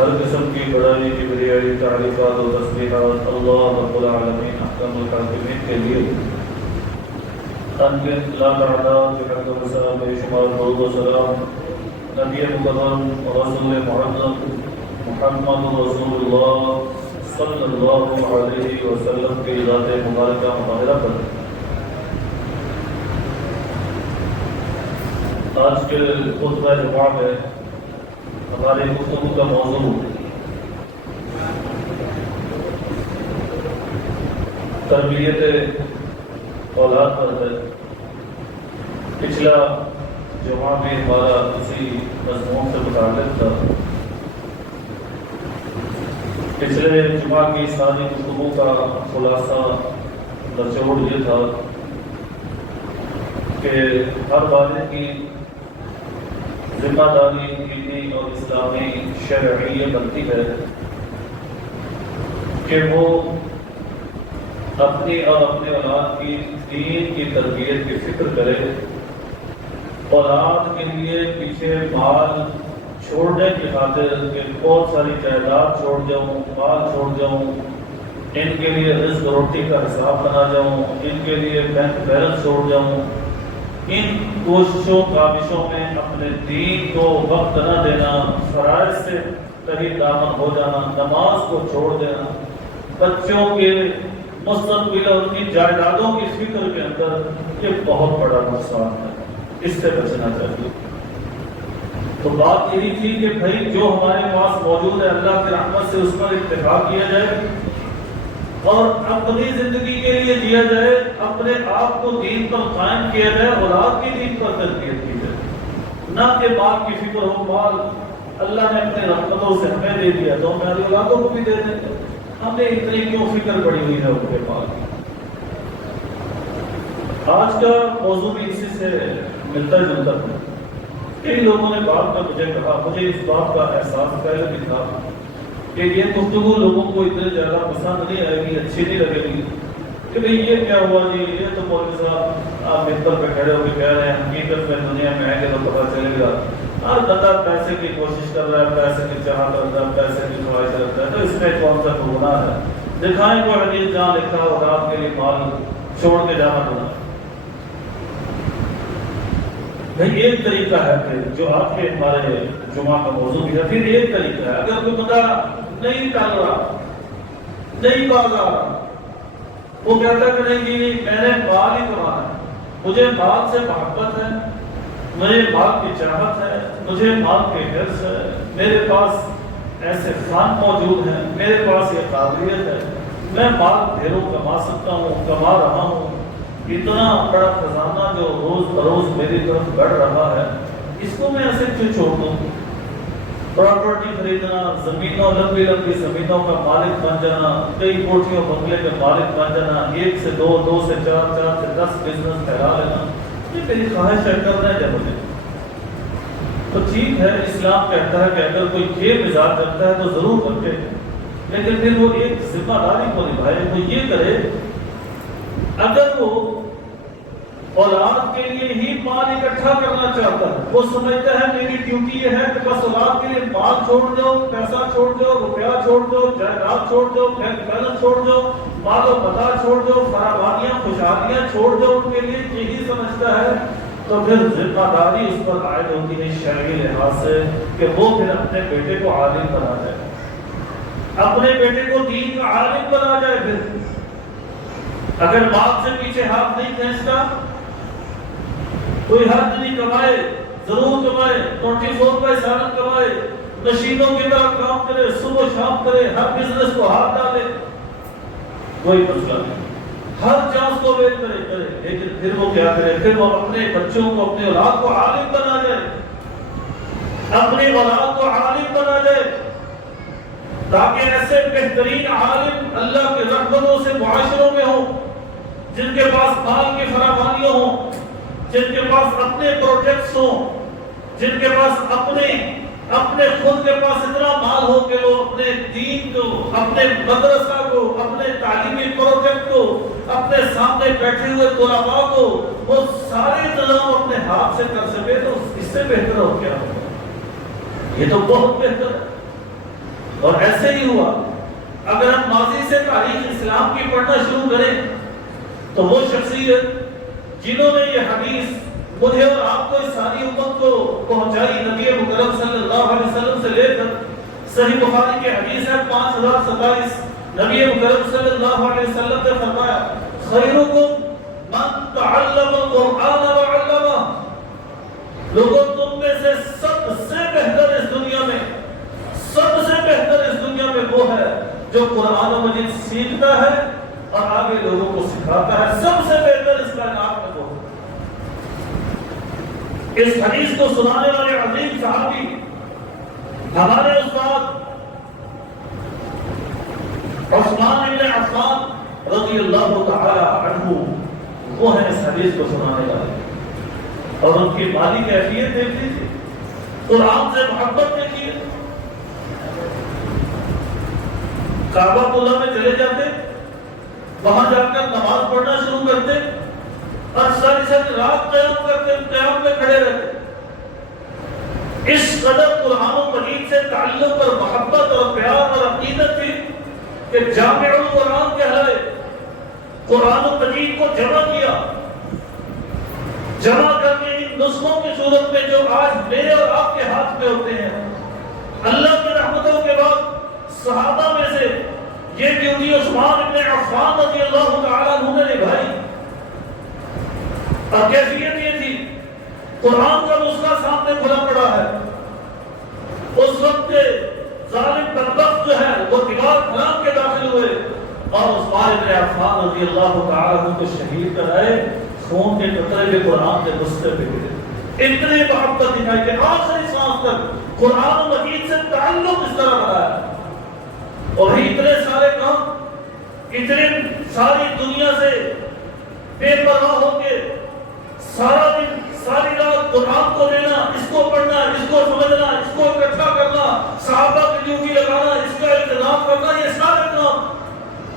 ہر قسم کی بڑائی کی بڑائی تعریفات و تسبیحات اللہ رب العالمین احکم الحاکمین کے لیے ان کے لا تعداد کے حق و سلام بے شمار درود و سلام نبی مکرم رسول محمد رسول اللہ صلی اللہ علیہ وسلم کی ذات مبارکہ مطہرہ پر آج کے خطبہ جمعہ میں ہمارے گفتگو کا موضوع تربیت اولاد پر ہے۔ پچھلا جمعہ بھی ہمارا اسی مضمون سے متعلق تھا۔ پچھلے جمعہ کی ساری گفتگو کا خلاصہ نچوڑ یہ تھا کہ ہر والد کی ذمہ داری دینی اور اسلامی شرعی بنتی ہے کہ وہ اپنی اور اپنے اولاد کی دین کی تربیت کی فکر کرے، اولاد کے لیے پیچھے مال چھوڑنے کی خاطر کہ بہت ساری جائیداد چھوڑ جاؤں، مال چھوڑ جاؤں، ان کے لیے رزق روٹی کا حساب بنا جاؤں، ان کے لیے بینک بیلنس چھوڑ جاؤں، ان کوششوں کاوشوں میں اپنے دین کو وقت نہ دینا، فرائض سے کہیں دامن ہو جانا، نماز کو چھوڑ دینا، بچوں کے مستقبل اور ان کی جائیدادوں کی فکر کے اندر یہ بہت بڑا نقصان ہے، اس سے بچنا چاہیے۔ تو بات یہی تھی کہ بھائی جو ہمارے پاس موجود ہے اللہ کی رحمت سے اس پر اکتفا کیا جائے اور اپنی زندگی کے لیے جیا جائے، اپنے آپ کو دین پر قائم کیا جائے، اولاد کی دین پر تربیت کی جائے، نہ کہ باپ کی فکر ہو، مال اللہ نے اپنے رحمتوں سے ہمیں دے دیا تو ہماری اولادوں کو بھی دے دیں، ہمیں اتنی کیوں فکر پڑی ہوئی ہے ان کے پاس۔ آج کا موضوع بھی اسی سے ملتا جلتا ہے۔ کئی لوگوں نے بات کا مجھے کہا، مجھے اس بات کا احساس پہلے بھی تھا کہ یہ گفتگو لوگوں کو اتنے زیادہ پسند نہیں آئے گی، اچھی نہیں لگے گی کہ بھئی یہ کیا ہوا جی، یہ تو مولوی صاحب آپ ممبر پہ کھڑے ہو کے کہہ رہے ہیں، حقیقت میں دنیا میں آئیں گے تو پتہ چلے گا ہر بندہ پیسے کی کوشش کر رہا ہے، پیسے کی چاہت کرتا ہے، پیسے کی خواہش رکھتا ہے، تو اس میں کون سا گناہ ہے؟ دکھائیں کوئی حدیث جہاں لکھا ہو رات کے لیے مال چھوڑ کے جانا گناہ ہے۔ بھئی ایک طریقہ ہے کہ جو آپ کے ہمارے جمعہ کا موضوع بھی ہے، پھر ایک طریقہ ہے اگر کوئی بندہ نہیں ٹال رہا، نہیں پال رہا، وہ کہتا ہے کہ نہیں جی میں نے مال ہی کمانا ہے، مجھے مال سے محبت ہے، مجھے مال کی چاہت ہے، مجھے مال کے حرص ہے، میرے پاس ایسے فن موجود ہیں، میرے پاس یہ قابلیت ہے، میں مال ڈھیروں کما سکتا ہوں، کما رہا ہوں، اتنا بڑا خزانہ جو روز بروز میری طرف بڑھ رہا ہے، اس کو میں ایسے کیوں چھوڑ دوں؟ پراپرٹی خریدنا، زمینوں لمبی لمبی زمینوں کا مالک بن جانا، کئی کوٹھیوں بنگلے کے مالک بن جانا، 1 سے 2، 2 سے 4، 4 سے 10 بزنس پھیلا لینا، یہ میری خواہش ہے، کرنا ہے مجھے۔ تو ٹھیک ہے، اسلام کہتا ہے کہ اگر کوئی یہ مزاج رکھتا ہے تو ضرور رکھے، لیکن پھر وہ ایک ذمہ داری کو نبھائے، وہ یہ کرے اگر وہ اولاد کے لیے ہی مال اکٹھا کرنا چاہتا ہے، وہ سمجھتا ہے میری ڈیوٹی یہ ہے کہ بس اولاد کے لیے مال چھوڑ دو، پیسہ چھوڑ دو، روپیہ چھوڑ دو، جائیداد چھوڑ دو، بینک بیلنس چھوڑ دو، مال و متاع چھوڑ دو، فراوانیاں خوشحالیاں چھوڑ دو، ان کے لیے یہی سمجھتا ہے، تو پھر ذمہ داری اس پر عائد ہوتی ہے شرعی لحاظ سے کہ وہ پھر اپنے بیٹے کو عالم بنا جائے، اپنے بیٹے کو دین کا عالم بنا جائے۔ پھر اگر باپ سے پیچھے ہاتھ نہیں کھینچتا، کوئی حد نہیں کمائے، ضرور کمائے، 24 کا سالن کمائے، نشینوں کی طرح کام کرے، صبح شام کرے، ہر بزنس کو ہاتھ ڈالے، کوئی مسئلہ نہیں، ہر چانس کو ویٹ کرے، لیکن پھر وہ کیا کرے؟ پھر وہ اپنے بچوں کو، اپنے اولاد کو عالم بنا جائے، اپنی اولاد کو عالم بنا جائے، تاکہ ایسے بہترین عالم اللہ کے رحمتوں سے معاشروں میں ہوں، جن کے پاس مال کی فراوانیاں ہوں، جن کے پاس اپنے پروجیکٹس ہوں، جن کے پاس اپنے خود کے پاس اتنا مال ہو کہ وہ اپنے دین کو، اپنے مدرسہ کو، اپنے تعلیمی پروجیکٹ کو، اپنے سامنے بیٹھے ہوئے طلباء کو وہ سارے انتظام اپنے ہاتھ سے کر سکے، تو اس سے بہتر ہو کیا ہوگا؟ یہ تو بہت بہتر ہے۔ اور ایسے ہی ہوا. اگر ہم ماضی سے تاریخ اسلام کی پڑھنا شروع کریں تو وہ شخصیت جنہوں نے یہ حدیث مجھے اور آپ کو اس ساری امت کو پہنچائی، نبی مکرم صلی اللہ علیہ وسلم سے لے کر صحیح بخاری کی حدیث ہے 5027، نبی مکرم صلی اللہ علیہ وسلم نے فرمایا خیرکم من تعلم القرآن وعلمہ. لوگوں تم میں سے سب سے بہتر اس دنیا میں، سب سے بہتر اس دنیا میں وہ ہے جو قرآن مجید سیکھتا ہے اور آگے لوگوں کو سکھاتا ہے. سب سے بہتر اس کائنات میں وہ ہے. اس حدیث کو سنانے والے عظیم صحابی ہمارے استاد عثمان بن عفان رضی اللہ تعالی عنہ وہ ہیں اس حدیث کو سنانے والے. اور ان کی مالی کیفیت دیکھ لیجیے، قرآن سے محبت دیکھیے. کعبہ اللہ میں چلے جاتے، وہاں جا کر نماز پڑھنا شروع کرتے اور ساری رات قیام کرتے، قیام میں کھڑے رہتے. اس قدر قرآن و مجید سے تعلق اور محبت اور پیار اور عقیدت تھی کہ جامع القرآن کہلائے. قرآن و مجید کو جمع کیا، جمع کرنے ان نسخوں کی صورت میں جو آج میرے اور آپ کے ہاتھ میں ہوتے ہیں. اللہ کی رحمتوں کے بعد صحابہ میں سے یہ ڈیوٹی عثمان بن عفان رضی اللہ تعالیٰ عنہ نے نبھائی. اور کیفیت یہ تھی، قرآن کا نسخہ سامنے کھلا پڑا ہے. اس وقت ظالم بدبخت جو ہے وہ دیوار پھلانگ کے داخل ہوئے اور عثمان بن عفان رضی اللہ تعالیٰ عنہ کو شہید کرائے. خون کے قطرے کے قرآن کے نسخے پہ گرے. اتنے محبت دکھائی کہ آخری سانس تک قرآن مجید سے تعلق اس طرح بنایا. اور اتنے سارے کام، اتنے ساری دنیا سے بے پرواہ ہو کے سارا دن ساری رات قرآن کو لینا، اس کو پڑھنا، اس کو سمجھنا، اس کو اکٹھا کرنا، صحابہ کی ڈیوٹی لگانا، اس کا انتظام کرنا، یہ سارے کام.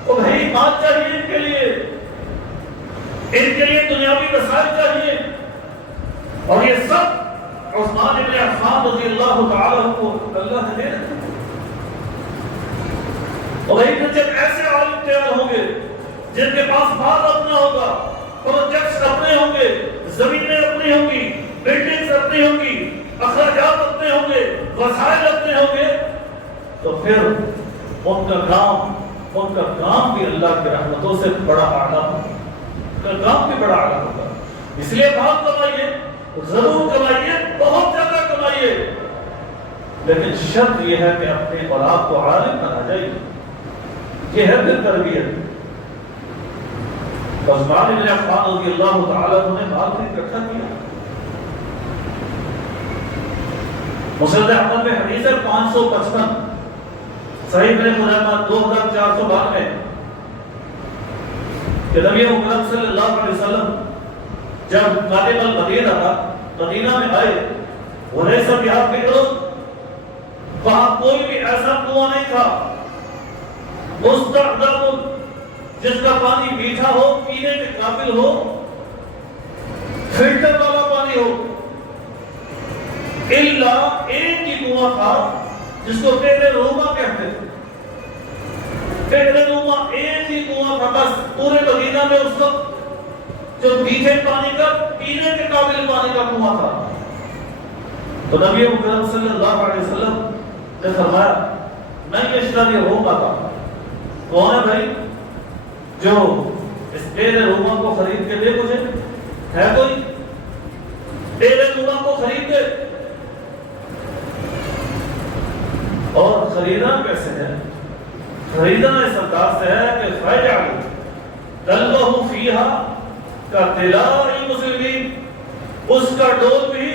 اور بھائی بات چاہیے ان کے لیے دنیاوی وسائل چاہیے. اور یہ سب عثمان بن عفان رضی اللہ تعالیٰ عنہ کو اللہ نے دے رکھا. اور بھائی پھر جب ایسے عالم تیار ہوں گے جن کے پاس مال اپنا ہوگا، پروجیکٹس اپنے ہوں گے، زمینیں اپنی ہوں گی، بلڈنگز اپنی ہوں گی، اخراجات اپنے ہوں گے، وسائل اپنے ہوں گے، تو پھر ان کا کام بھی اللہ کی رحمتوں سے بڑا اعلیٰ ہوگا. ان کا کام بھی بڑا اعلیٰ ہوگا. اس لیے بہت کمائیے، ضرور کمائیے، بہت زیادہ کمائیے، لیکن شرط یہ ہے کہ اپنے اولاد کو عالم بنا جائیے. یہ ہے پھر تربیت. عثمان بن عفان رضی اللہ تعالیٰ عنہ نے مال بھی اکٹھا کیا. مسند احمد میں حدیث ہے 555، صحیح ابن خزیمہ 2492 کہ نبی مکرم صلی اللہ علیہ وسلم جب قادم المدینہ تھا، مدینہ میں آئے، ولیس بہا بئر، وہاں کوئی بھی ایسا کنواں نہیں تھا مستحدث جس کا پانی میٹھا ہو، پینے کے قابل ہو، فلٹر والا پانی ہو. الا ایک ہی کنواں تھا جس کو بئر روما کہتے تھے. بئر روما ایک ہی کنواں تھا بس پورے مدینہ میں اس وقت جو میٹھے پانی کا، پینے کے قابل پانی کا کنواں تھا. تو نبی مکرم صلی اللہ علیہ وسلم نے فرمایا میں اشتری روما تھا. کون ہے بھائی جو اس بئر روما کو خرید کے دے؟ مجھے ہے کوئی بئر روما کو خرید دے؟ اور خریدنا کیسے ہے؟ خریدنا اس انداز سے ہے کہ فَيَجْعَلُ قَلْبَهُ فِيهَا كَطِلَاءِ الْمُسْلِمِينَ، اس کا ڈول بھی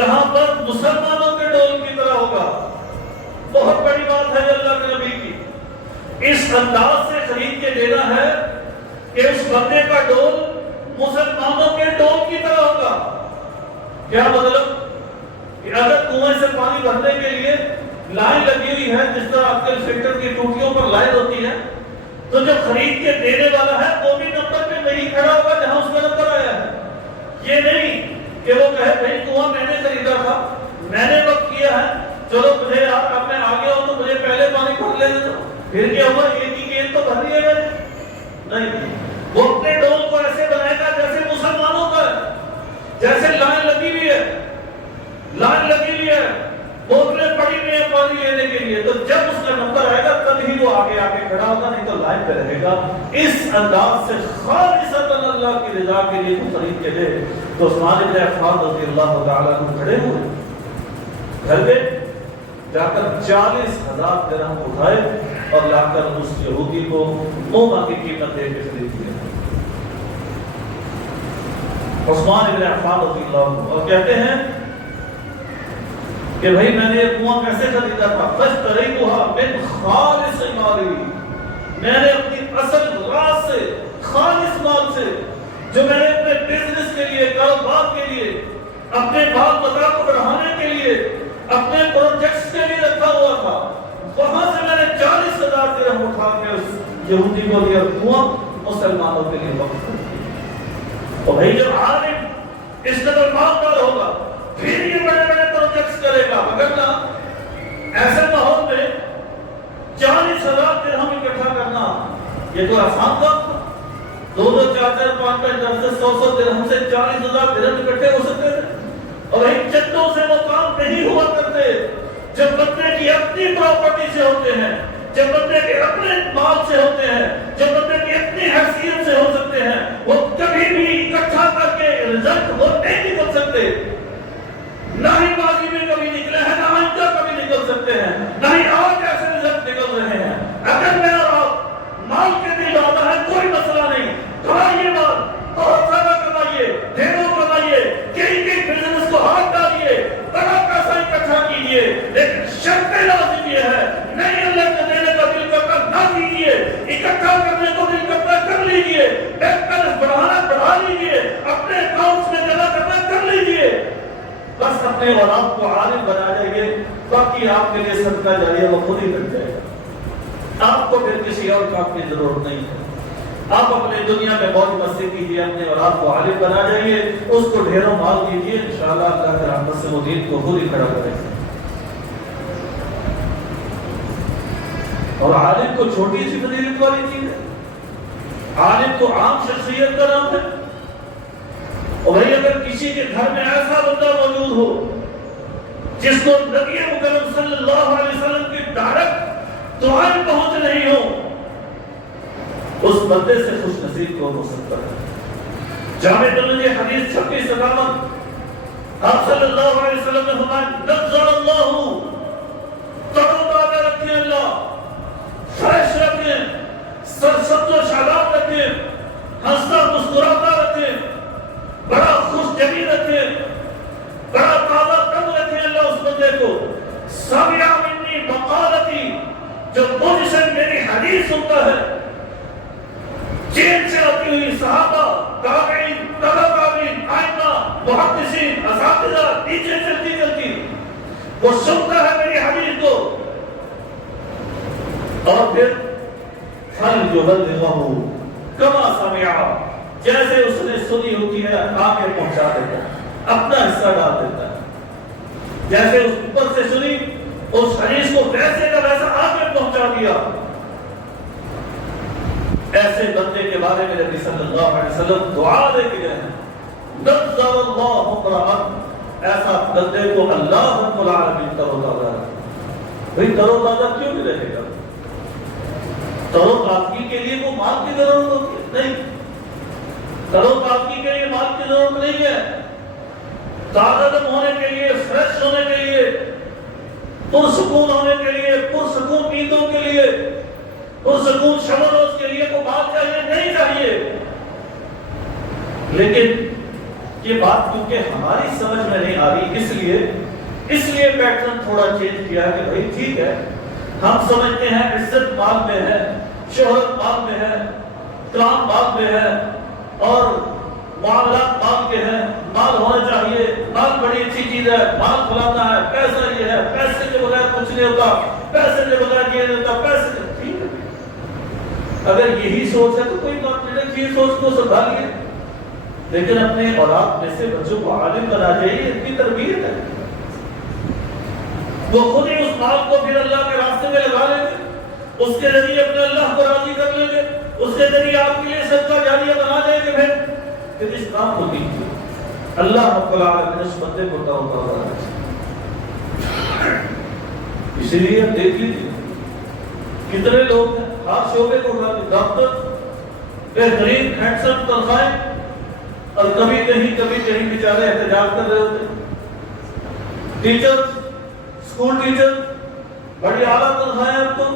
یہاں پر مسلمانوں کے ڈول کی طرح ہوگا. بہت بڑی بات ہے اللہ کے نبی کی. اس انداز سے خرید کے دینا ہے کہ اس بندے کا ڈول مسلمانوں کے ڈول کی طرح ہوگا. کیا مطلب؟ کہ اگر کنویں سے پانی بھرنے کے لیے لائن لگی ہوئی ہے، جس طرح آج کل فلٹر کی ٹوٹیوں پر لائن ہوتی ہے، تو جو خرید کے دینے والا ہے وہ بھی نمبر پہ نہیں کھڑا ہوگا جہاں اس کا نمبر آیا ہے. یہ نہیں کہ وہ کہے بھائی کنواں میں نے خریدا تھا، میں نے وقت کیا ہے، چلو مجھے اب میں آ گیا ہوں تو مجھے پہلے پانی بھر لیتے تو پھر کیا ہوا، ایک ہی گیند تو بھر لیا گیا نہیں، وہ اپنے ڈول کو ایسے بنائے گا جیسے مسلمانوں کا ہے، جیسے لائن لگی ہوئی ہے، لائن لگی ہوئی ہے، بوتلیں پڑی ہوئی ہیں پانی لینے کے لیے، تو جب اس کا نمبر آئے گا تب ہی وہ آگے آگے کھڑا ہوگا، نہیں تو لائن پہ رہے گا۔ اس انداز سے خالصتاً اللہ کی رضا کے لیے خرید کے دے تو عثمان بن عفان رضی اللہ تعالیٰ عنہ کھڑے ہوئے، گھر گئے، جا کر 40,000 درہم اٹھائے اور لا کر اس یہودی کو موما کی قیمت دے کے خرید لیا۔ عثمان بن عفان رضی اللہ عنہ اور کہتے ہیں کہ بھائی میں نے یہ کنواں کیسے خریدا تھا، فاشتریتها من خالص مالی، میں نے اپنی اصل راز سے، خالص مال سے، جو میں نے اپنے بزنس کے لیے، کاروبار کے لیے، اپنے بال بچا کو بڑھانے کے لیے، اپنے پروجیکٹس کے لیے رکھا ہوا تھا، وہاں سے میں نے 40,000 درہم اٹھا کے اس یہودی کو دیا، کنواں مسلمانوں کے لیے وقف کر دیا۔ اور بھائی جب عالم اس قدر مالدار ہوگا پھر یہ بڑے بڑے پروجیکٹس کرے گا، مگر نہ ایسے ماحول میں 40,000 درہم اکٹھا کرنا یہ تو آسان کام تھا، 2 4 5 10 100 درہم سے 40,000 درہم اکٹھے ہو سکتے تھے، اور وہی چندوں سے وہ کام نہیں ہوا کرتے۔ جب بندے کی اپنی پراپرٹی سے ہوتے ہیں، جب بندے کے اپنے مال سے ہوتے ہیں، جب بندے کی اپنی حیثیت سے ہو سکتے ہیں، وہ کبھی بھی اکٹھا کر کے رزق وہ نہیں نکل سکتے، نہ ہی ماضی میں کبھی نکلے ہیں، نہ آئندہ کبھی نکل سکتے ہیں، نہ ہی آج ایسے رزق نکل رہے ہیں۔ اگر میں اور آپ مال کے دل آتا ہے کوئی مسئلہ نہیں، کمائیے مال، بہت زیادہ کمائیے، ڈھیروں کمائیے، کئی بزنس کو ہاتھ ڈالیے، بڑا پیسہ اکٹھا کیجیے، لیکن شرط لازم یہ ہے نہیں اللہ کو دینے کا دل کرتا نہ کیجیے، اکٹھا کرنے کو دل کرتا کر لیجیے، بینک بیلنس بڑھانا بڑھا لیجیے، اپنے اکاؤنٹس میں جمع کرنا کر لیجیے، بس اپنے اولاد کو عالم بنا جائیے، باقی آپ کے لیے صدقہ جاریہ وہ خود ہی بن جائے گا، آپ کو پھر کسی اور کام کی ضرورت نہیں ہے۔ آپ اپنے دنیا میں موج مستی کیجیے، اپنے اولاد کو عالم بنا جائیے، اس کو ڈھیروں مال دیجیے، انشاءاللہ اللہ کی رحمت سے وہ دین کو خود ہی کھڑا کرے گا۔ اور عالم کو چھوٹی سی فضیلت والی چیز ہے، عالم تو عام شخصیت کا نام ہے، اور بھائی اگر کسی کے گھر میں ایسا بندہ موجود ہو جس کو نبی مکرم صلی اللہ علیہ وسلم کی ڈائریکٹ دعائیں پہنچ رہی ہوں، اس بندے سے خوش نصیب کون ہو سکتا ہے۔ جامع ترمذی حدیث 5657 آپ صلی اللہ علیہ وسلم نے فرمایا نظر اللہ، تروتازہ رکھیں، اللہ فریش رکھیں، سرسبز و شاداب رکھیں، ہنستا مسکراتا رکھیں، بڑا خوش جبی رکھیں، بڑا تازہ دم رکھیں اللہ اس بندے کو۔ سمع منی مقالتی، جو مجھ سے میری حدیث سنتا ہے، چین سے آتی ہوئی صحابہ، تابعین، تبع تابعین، ائمہ، محدثین، اساتذہ، نیچے چلتی چلتی وہ سنتا ہے میری حدیث کو، اور پھر فَلْيُبَلِّغْهُ كَمَا سَمِعَ، جیسے اس نے سنی ہوتی ہے آگے پہنچا دیتا ہے، اپنا حصہ ڈال دیتا ہے، جیسے اس اوپر سے سنی اس حدیث کو ویسے کا ویسا آگے پہنچا دیا۔ ایسے بندے کے بارے میں نبی صلی اللہ علیہ وسلم دعا دے کے گئے ہیں، نظر اللہ امرأ، ایسا بندے کو اللہ رب العالمین تروتازہ رکھے۔ بھئی تروتازہ کیوں نہیں رہے گا؟ تروتازگی کے لیے وہ مال کی ضرورت ہوتی ہے؟ نہیں، تروتازگی کے لیے مال کی ضرورت نہیں ہے، تازہ دم ہونے کے لیے، فریش ہونے کے لیے، پرسکون ہونے کے لیے، پرسکون نیندوں کے لیے، پرسکون شب و روز کے لیے کو بات چاہیے نہیں چاہیے، لیکن یہ بات کیونکہ ہماری سمجھ میں نہیں آ رہی، اس لیے پیٹرن تھوڑا چینج کیا کہ بھئی ٹھیک ہے، ہم سمجھتے ہیں عزت مال میں ہے، شہرت مال میں ہے، کام مال میں ہے، اور معاملات مال کے ہیں، مال ہونا چاہیے، مال بڑی اچھی چیز ہے، مال کھلانا ہے، پیسہ یہ ہے، پیسے کے بغیر کچھ نہیں ہوتا، پیسے کے بغیر یہ نہیں ہوتا، پیسے کے ٹھیک ہے، اگر یہی سوچ ہے تو کوئی بات نہیں ہے، یہ سوچ کو سنبھالیے، لیکن اپنے اولاد میں سے بچوں کو عالم بنا جائیے، ان کی تربیت ہے، وہ خود ہی اس مال کو پھر اللہ کے راستے میں لگا اس کے ذریعے اپنے اللہ کو راضی کر لیں گے، اس کے ذریعے آپ کے لیے صدقہ جاریہ بنا لیں گے، پھر اس کام کو کیجیے، اللہ رب العالمین اس بندے کو توبہ کرے۔ اسی لیے دیکھ لیجیے کتنے لوگ ہیں ہر شعبے کو اٹھا کے، ڈاکٹر بہترین ہینڈسم تنخواہیں، اور کبھی کہیں بیچارے احتجاج کر رہے ہوتے ہیں۔ ٹیچر، اسکول ٹیچر، بڑی اعلیٰ تنخواہیں اب تو،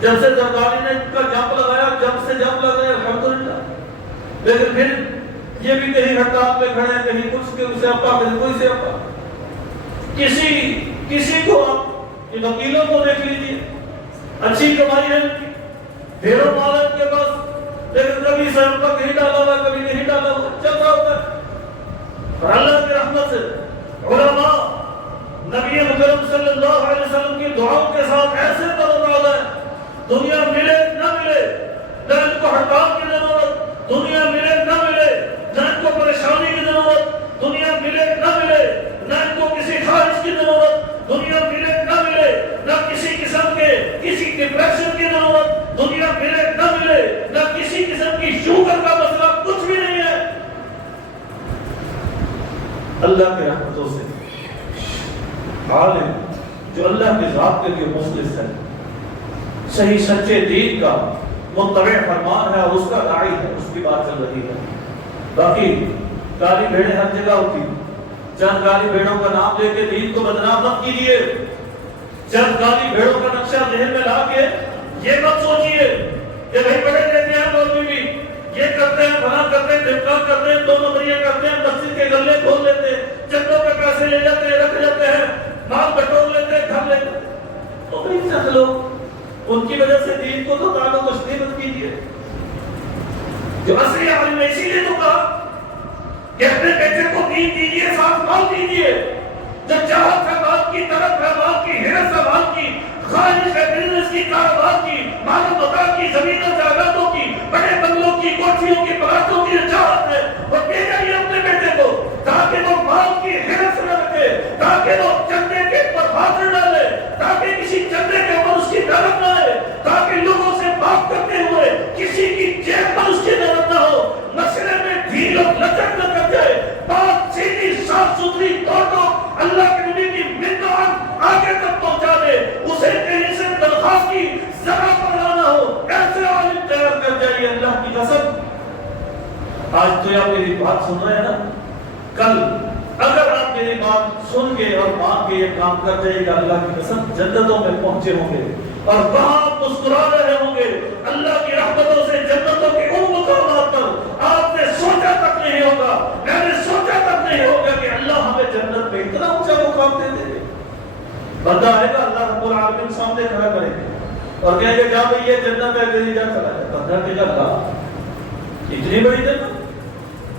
جب سے زرداری نے کا جمپ لگایا، جب سے جمپ لگایا الحمدللہ، لیکن پھر یہ بھی کہیں ہڑتال پہ کھڑے ہیں، کہیں کچھ کے اسے اپا، کہیں کوئی سے اپا۔ کسی کو آپ یہ وکیلوں کو دیکھ لیجیے، اچھی کمائی ہے ان کی، ڈھیروں مال ہے ان کے پاس، لیکن کبھی سر پر کہیں ڈالا ہوا، کبھی نہیں ڈالا ہوا، چل رہا ہوتا ہے۔ اور اللہ کی رحمت سے علماء نبی مکرم صلی اللہ علیہ وسلم کی دعاؤں کے ساتھ ایسے ترتاز ہے، دنیا ملے نہ ملے، نہ ان کو ہڑتال کی ضرورت، دنیا ملے نہ ملے، نہ ان کو پریشانی کی ضرورت، دنیا ملے نہ ملے، نہ ان کو کسی خارج کی ضرورت، دنیا ملے نہ ملے، نہ کسی قسم کے کسی ڈپریشن کی ضرورت، دنیا ملے نہ ملے، نہ کسی قسم کی شوگر کا مسئلہ، کچھ بھی نہیں ہے۔ اللہ کی رحمتوں سے عالم جو اللہ کی ذات کے لیے مخلص ہے، صحیح سچے دین کا متبع فرمان ہے اور اس کا داعی ہے، اس کی بات چل رہی ہے۔ باقی کالی بھیڑیں ہر جگہ ہوتی، چند کالی بھیڑوں کا نام لے کے دین کو بدنام مت کیجیے، چند کالی بھیڑوں کا نقشہ ذہن میں لا کے یہ مت سوچیے کہ بھائی پڑھے لیتے ہیں مولوی بھی یہ کرتے ہیں، بنا کرتے ہیں، دمکان کرتے ہیں، 2 نمبریاں کرتے ہیں، مسجد کے گلے کھول لیتے ہیں، چندوں پہ پیسے لے جاتے ہیں، رکھ جاتے ہیں، مال بٹور لیتے ہیں، گھر لیتے ہیں۔ تو بھائی چند لوگ، ان کی وجہ سے دین کو تو تعلق و تشریح مت کیجیے۔ جو اصلی عالم نے اسی لیے تو کہا کہ اپنے بیٹے کو دین دیجیے، ساتھ مال دیجیے، جو چاہت ہے مال کی، طلب ہے مال کی، حرص ہے مال کی، خواہش ہے بزنس کی، کاروبار کی، مال و متا کی، زمین و جائیدادوں کی، بڑے بنگلوں کی، کوٹھیوں کی، پلاٹوں کی چاہت ہے، وہ دے جائیے اپنے بیٹے کو، تاکہ وہ مال کی حرص نہ رکھے، تاکہ وہ چندے کے اوپر ہاتھ نہ ڈالے، تاکہ کسی چندے کے اوپر اس کی طرف نہ آئے، تاکہ لوگوں سے بات کرتے ہوئے کسی کی جیب پر اس کی نظر نہ ہو، مسئلے میں ڈھیل اور لچک نہ کر جائے، بات سیدھی صاف ستھری طور پر اللہ کے نبی کی منت آگے تک پہنچا دے، اسے کہیں سے درخواست کی ذرا پرواہ نہ ہو، ایسے عالم تیار کر جائیے۔ اللہ کی قسم آج تو آپ میری بات سن رہے ہیں نا، کل اگر آپ میری بات سن کے اور مان کے یہ کام کر جائے گا، اللہ کی قسم جنتوں میں پہنچے ہوں گے اور وہاں آپ مسکرا رہے ہوں گے، اللہ کی رحمتوں سے جنتوں کے ان مقامات پر آپ نے سوچا تک نہیں ہوگا، میں نے سوچا تک نہیں ہوگا کہ اللہ ہمیں جنت میں اتنا اونچا مقام دے دے۔ بندہ آئے گا، اللہ رب العالمین سامنے کھڑا کریں گے اور کہیں گے جا بھئی یہ جنت ہے، تیری جا چلا ہے۔ بندہ کہے گا اللہ اتنی بڑی جنت،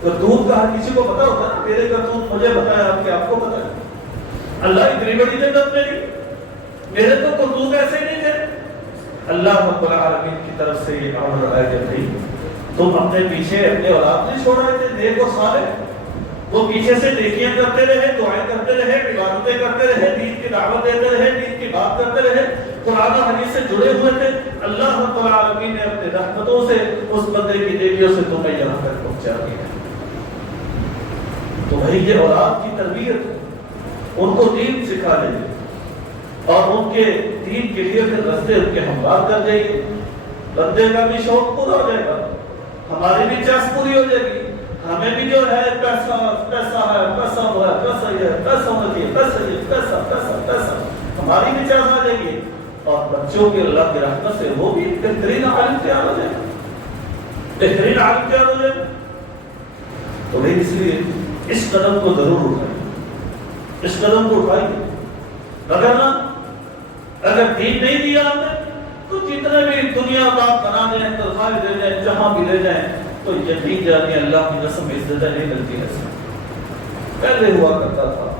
کرتوت کا ہر کسی کو پتا ہوتا ہے، میرے کرتوت مجھے بتایا، آپ کے آپ کو پتا ہے، اللہ اتنی بڑی جنت میری، میرے تو کرتوت ایسے نہیں تھے۔ اللہ رب العالمین کی طرف سے یہ آرڈر آیا کہ بھائی تم اپنے پیچھے اپنے اولاد نہیں چھوڑ رہے تھے، نیک و صالح، وہ پیچھے سے نیکیاں کرتے رہے، دعائیں کرتے رہے، عبادتیں کرتے رہے، دین کی دعوت دیتے رہے، دین کی بات کرتے رہے، قرآن و حدیث سے جڑے ہوئے تھے، اللہ رب العالمین نے اپنے رحمتوں سے اس بندے کی نیکیوں سے تمہیں یہاں تک پہنچا دیا۔ تو بھائی یہ اولاد کی تربیت، ان کو دین سکھا دیں اور ان کے دین کے لیے پھر راستے ان کے ہموار کر جائیے، بندے کا بھی شوق پورا ہو جائے گا، ہماری بھی چاس پوری ہو جائے گی، ہمیں بھی جو ہے پیسہ پیسہ ہے، پیسہ ہوا ہے، پیسہ یہ ہے، پیسہ ہونا چاہیے، پیسہ یہ، پیسہ پیسہ پیسہ، ہماری بھی چاس آ جائے گی اور بچوں کے اللہ کی رحمت سے وہ بھی بہترین عالم تیار ہو جائے، بہترین عالم تیار ہو جائے۔ تو بھائی اس لیے اس قدم کو ضرور اٹھائیے، اس قدم کو اٹھائیے، اگر دین نہیں دیا ہم نے تو جتنے بھی دنیا دار بنا دیں، تنخواہیں دے جائیں، جہاں بھی لے جائیں، تو یقین جانیے اللہ کی قسم عزتیں نہیں ملتی ہے۔ پہلے ہوا کرتا تھا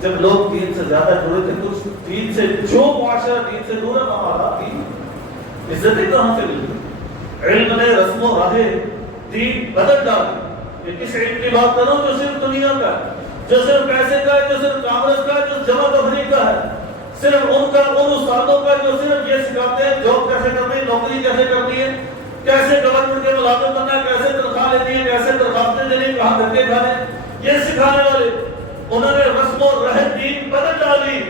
جب لوگ دین سے زیادہ جڑے تھے، کچھ دین سے جو معاشرہ دین سے دور ہے ہمارا دین عزتیں کہاں سے ملتی؟ علم نے رسم و راہ دین بدل ڈالی۔ یہ کس علم کی بات کروں جو صرف دنیا کا ہے، جو صرف پیسے کا ہے، جو صرف کانگریس کا ہے، جو جمع تفریح کا ہے، صرف ان کا ان استادوں کا جو صرف یہ سکھاتے ہیں جاب کیسے کرنی ہے، نوکری کیسے کرنی ہے، کیسے گورنمنٹ کے ملازم بننا ہے، کیسے تنخواہ لینی ہے، کیسے درخواستیں دینی ہے، کہاں دھکے کھانے، یہ سکھانے والے انہوں نے رسم و رہن دین بدل ڈالی.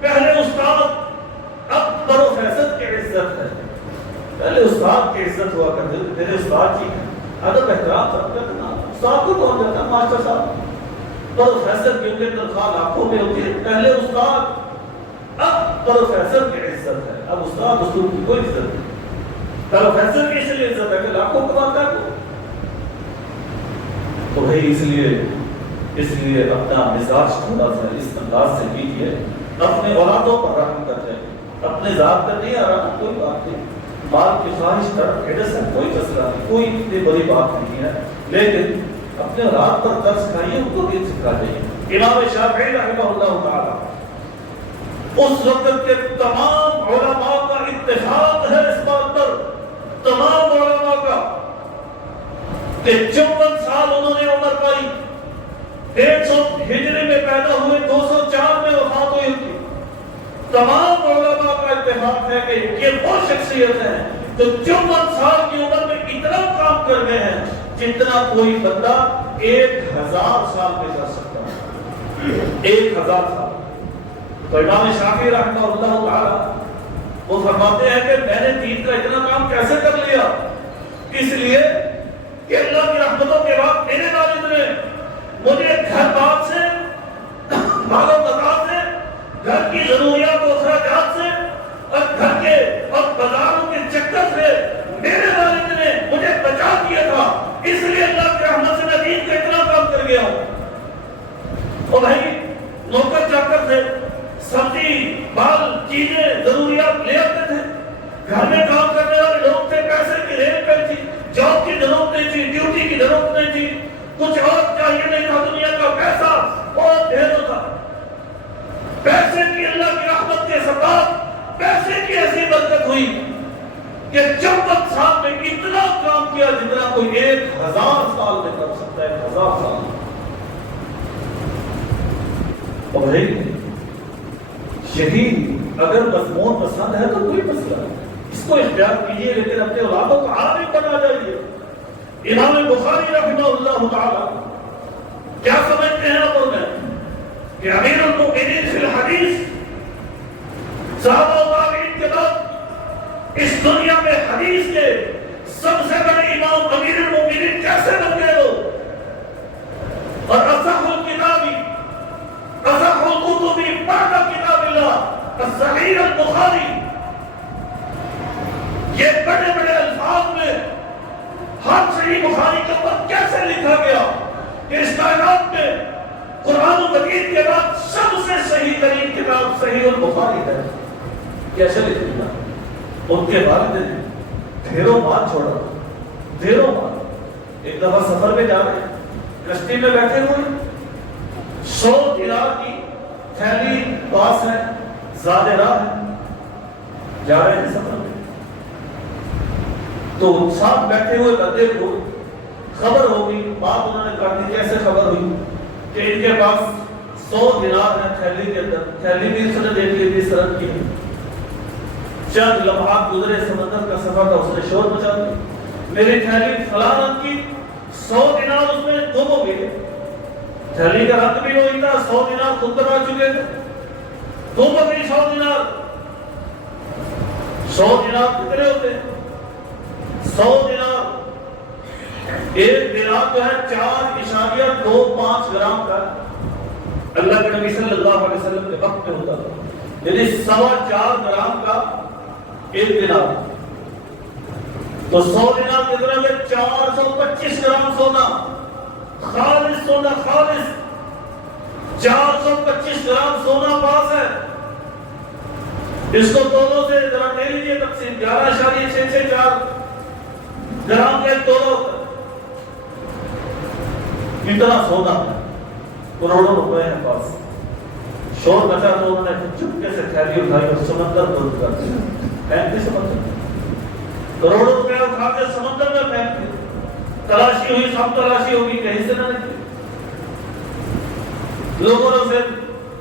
پہلے استاد اب پروفیسر کی عزت ہے، پہلے استاد کی عزت ہوا کرتے تھے. میرے استاد کی ادب احترام سب کرنا. استاد کو کون کہتا ہے؟ ماسٹر صاحب. پروفیسر کیونکہ تنخواہ لاکھوں میں ہوتی ہے. پہلے استاد، اب پروفیسر کی عزت ہے. اب استاد اسلوب کی کوئی عزت نہیں. پروفیسر کی اس لیے عزت ہے کہ لاکھوں کماتا ہے. تو بھائی اس لیے اپنا مزاج تھوڑا سا اس انداز سے کیجیے. اپنے اولادوں پر رحم کرتے ہیں، اپنے ذات پر نہیں آ رہا کوئی بات نہیں. مال کی خواہش طرف ہڈس ہے، کوئی مسئلہ نہیں، کوئی اتنی بڑی بات نہیں ہے. لیکن اپنے اولاد پر قرض کھائیے، ان کو بھی سکھا دیں. امام شافعی رحمہ اللہ تعالی اس وقت کے تمام علماء کا اتفاق ہے اس بات پر، تمام علماء کا، کہ 54 سال انہوں نے عمر پائی. 150 ہجری میں پیدا ہوئے، 204 میں وفات ہوئی. تمام علماء کا اتفاق ہے کہ یہ وہ شخصیت ہے جو 54 سال کی عمر میں اتنا کام کر گئے ہیں جتنا کوئی بندہ 1000 سال میں کر سکتا ہے. 1000 سال. تو امام شافعی رحمہ اللہ تعالی وہ فرماتے ہیں کہ میں نے دین کا اتنا کام کیسے کر لیا؟ اس لیے کہ اللہ کی رحمتوں کے بعد میرے والد نے مجھے گھر بار سے، مال و متا سے، گھر کی ضروریات و اخراجات سے اور گھر کے اور بازاروں کے چکر سے میرے والد نے مجھے بچا دیا تھا. اس لیے اللہ کی رحمت سے میں دین کا اتنا کام کر گیا ہوں. اور بھائی نوکر چاکر تھے، سبزی بال چیزیں ضروریات لے آتے تھے. گھر میں کام کرنے والے لوگ تھے، پیسے کی ریل پہ تھی، جاب کی ضرورت نہیں تھی، ڈیوٹی کی ضرورت نہیں تھی، کچھ اور چاہیے نہیں تھا. دنیا کا پیسہ بہت ڈھیر ہوتا. پیسے کی اللہ کی رحمت کے سبب پیسے کی ایسی برکت ہوئی کہ 54 سال میں اتنا کام کیا جتنا کوئی 1000 سال میں کر سکتا ہے. 1000 سال. اور بھائی یہی اگر مضمون پسند ہے تو کوئی مسئلہ نہیں، اس کو اختیار کیجیے، لیکن اپنے اولادوں کو عالم بنا جائیے. امام بخاری رحمہ اللہ تعالی کیا سمجھتے ہیں اپنے میں کہ امیر المؤمنین فی الحدیث، صحابہ و تابعین کے بعد اس دنیا میں حدیث کے سب سے بڑے امام امیر المؤمنین کیسے بن گئے ہو؟ اور اصح الکتابی، اصح الکتبی بعد کتاب اللہ الصحیح البخاری، یہ بڑے بڑے الفاظ میں ہر صحیح بخاری کے اوپر کیسے لکھا گیا کہ اس کائنات میں قرآن مجید کے بعد سب سے صحیح ترین کتاب صحیح البخاری ہے. کیسے لکھ دیا؟ ان کے والد نے ڈھیروں مال چھوڑا، ڈھیروں مال. ایک دفعہ سفر میں جا رہے ہیں، کشتی میں بیٹھے ہوئے، 100 دینار کی تھیلی پاس ہے، زیادہ راہ ہے، جا رہے ہیں سفر میں. تو ساتھ بیٹھے ہوئے بندے کو خبر ہوگی، بات انہوں نے کر دی. کیسے خبر ہوئی؟ کہ ان کے پاس 100 دینار ہے تھیلی کے اندر. تھیلی بھی اس نے دیکھ لی تھی، سرد کی. چند لمحات گزرے، سمندر کا سفر تھا، اس نے شور مچا دی. میری تھیلی فلاں رنگ کی، 100 دینار اس میں گم ہو گئے. تھیلی کا رنگ بھی وہی تھا، 100 دینار خود کرا چکے تھے. گم ہو گئی 100 دینار. 100 دینار کتنے ہوتے ہیں؟ 100 دینار، ایک دینار جو ہے 4.25 گرام کا اللہ کے نبی صلی اللہ علیہ وسلم کے وقت میں ہوتا تھا. یعنی 4.25 گرام کا ایک دینار. تو 100 دینار کتنے ہوئے؟ 425 گرام سونا، خالص سونا، خالص 425 گرام سونا پاس ہے. اس کو دونوں سے ذرا دے لیجیے تقسیم، 11.664 گرام کے دونوں. اتنا سونا ہے، کروڑوں روپے ہیں پاس. شور بچا تو انہوں نے چپکے سے تھیلی اٹھائی اور سمندر بند کر دیا. پھینک دی سمندر. کروڑوں روپے اٹھا کے سمندر میں پھینک دی. تلاشی ہوئی، سب تلاشی ہوگی، کہیں سے نہ نکلی. لوگوں نے اسے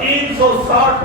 360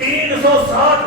360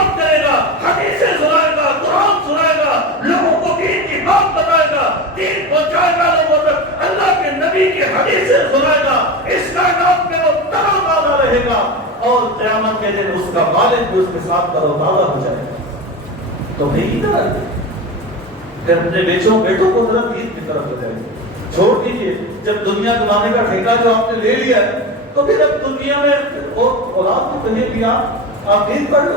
بات کرے گا، حدیثیں سنائے گا، قرآن سنائے گا، لوگوں کو دین کی بات بتائے گا، دین پہنچائے گا لوگوں تک، اللہ کے نبی کی حدیثیں سنائے گا، اس کائنات میں وہ تر و تازہ رہے گا اور قیامت کے دن اس کا والد بھی اس کے ساتھ تر و تازہ ہو جائے گا۔ تو بھائی ادھر آئیے، پھر اپنے بیٹوں کو ذرا دین کی طرف لے جائیے، چھوڑ دیجیے۔ جب دنیا کمانے کا ٹھیکہ جو آپ نے لے لیا ہے تو پھر اب دنیا میں اولاد کو کہیے کہ آپ دین پڑھ لو،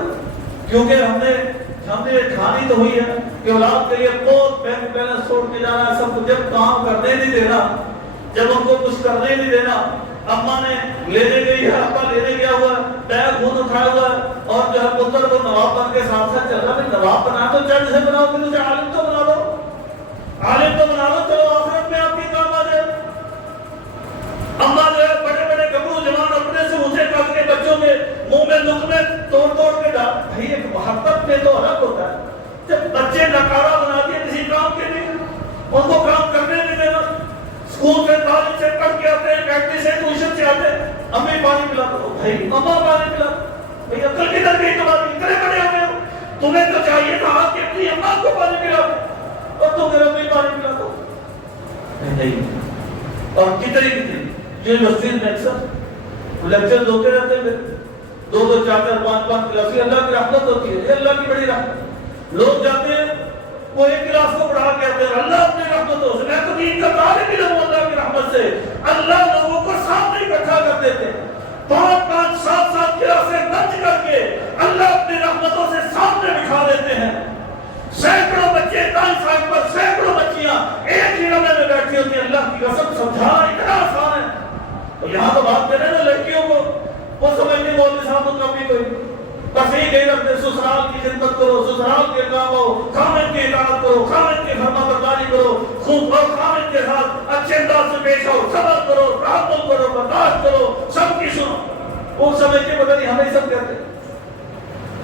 کیونکہ ہم نے ٹھانی تو ہوئی ہے کہ اولاد کے لیے بہت بینک بیلنس چھوڑ کے جانا ہے، سب جب کام کرنے نہیں دینا، جب ان کو کچھ کرنے نہیں دینا، اماں نے لینے گئی ہے، ابا لینے گیا ہوا ہے، بیگ خود اٹھایا ہوا ہے، اور جو ہے پتر کو نواب بن کے ساتھ ساتھ چل رہا ہے، نواب بنا تو جج سے بناؤ، پھر اسے عالم تو بنا دو، عالم تو بنا دو، چلو آخرت میں آپ کی کام آ جائے۔ اماں جو ہے بڑے بڑے گبرو جوان اپنے سے اونچے کر کے بچوں کے منہ میں لقمے توڑ توڑ کے ڈال، بھائی ایک محبت میں تو الگ ہوتا ہے، جب بچے نکارا بنا دیے کسی کام کے لیے، ان کو کام کرنے نہیں دینا، اسکول سے تعلیم سے پڑھ کے آتے ہیں، اکیڈمی سے ٹیوشن سے آتے ہیں، امی پانی پلا دو، بھائی اماں پانی پلا دو، بھائی عقل کدھر گئی تمہاری، اتنے بڑے ہو گئے ہو، تمہیں تو چاہیے تھا کہ اپنی اماں کو پانی پلا دو اور تم میرا بھی پانی پلا دو، نہیں۔ اور کتنی یونیورسٹی میں اکثر لیکچر ہوتے رہتے ہیں، دو چار پانچ کلاس، اللہ کی رحمت ہوتی ہے، یہ اللہ کی بڑی رحمت، لوگ جاتے ہیں وہ ایک کلاس کو پڑھا کے آتے ہیں، اللہ اپنی رحمتوں سے، میں تو دین کا طالب علم ہوں اللہ کی رحمت سے، اللہ لوگوں کو سامنے اکٹھا کر دیتے ہیں، 5 7 کلاسیں بند کر کے اللہ اپنی رحمتوں سے سامنے بٹھا دیتے ہیں، سینکڑوں بچے دائیں سائڈ پر، سینکڑوں بچیاں ایک ہی کمرے میں بیٹھی ہوتی ہیں، اللہ کی قسم سمجھانا اتنا آسان ہے۔ تو یہاں تو بات کریں نا لڑکیوں کو، وہ سمجھتے مولوی صاحب تو کبھی کوئی بس یہی کہہ رکھتے سسرال کی خدمت کرو، سسرال کے کام ہو، خامن کی اطاعت کرو، خامن کی فرما برداری کرو، خوب اور خامن کے ساتھ اچھے انداز سے پیش آؤ، صبر کرو، تحمل کرو، برداشت کرو، سب کی سنو۔ وہ سمجھتے پتہ نہیں ہمیں سب کہتے ہیں،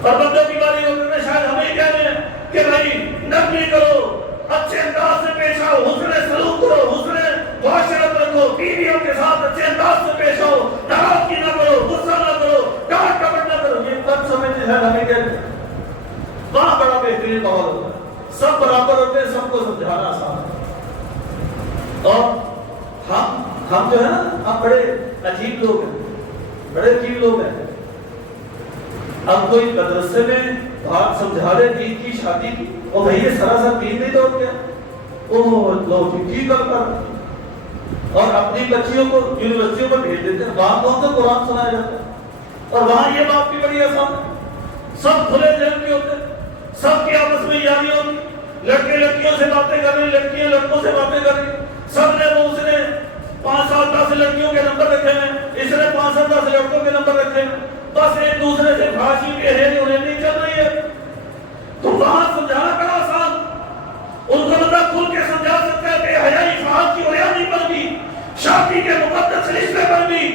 اور بندوں کی باری ہوتے ہیں شاید ہمیں کہہ رہے ہیں کہ بھائی نرمی کرو، اچھے انداز سے پیش آؤ، حسن سلوک کرو، حسن معاشرت رکھو، بیویوں کے ساتھ اچھے انداز سے پیش آؤ، ناراضگی نہ کرو، غصہ نہ کرو، ڈانٹ ڈپٹ نہ کرو، یہ سب سمجھتے ہیں ہمیں کہتے ہیں۔ وہاں بڑا بہترین ماحول ہوتا ہے، سب برابر ہوتے ہیں، سب کو سمجھانا آسان ہے۔ اور ہم جو ہے نا، ہم بڑے عجیب لوگ ہیں، بڑے عجیب لوگ ہیں۔ اب کوئی مدرسے میں بات سمجھا رہے دین کی شادی کی، اور بھئی یہ سراسر دین نہیں توڑ گیا، وہ لوگ کی کر اور اپنی بچیوں کو یونیورسٹیوں پر بھیج دیتے ہیں، وہاں کون سا قرآن سنایا جاتا ہے، اور وہاں یہ بات بھی بڑی آسان ہے، سب کھلے دل کے ہوتے ہیں، سب کی آپس میں یاری ہوتی، لڑکے لڑکیوں سے باتیں کر رہے، لڑکیاں لڑکوں سے باتیں کر رہی، سب نے وہ اس نے 5 7 10 لڑکیوں کے نمبر رکھے ہیں، اس نے 5 7 10 لڑکوں کے نمبر رکھے ہیں، بس ایک دوسرے سے بھاشی کے ہے انہیں نہیں چل رہی ہے۔ تو وہاں سمجھانا بڑا آسان، ان کو بندہ کھل کے سمجھا سکتا ہے کہ حیائی فعال کی حیائی پر بھی، شادی کے مقدس رشتے پر بھی،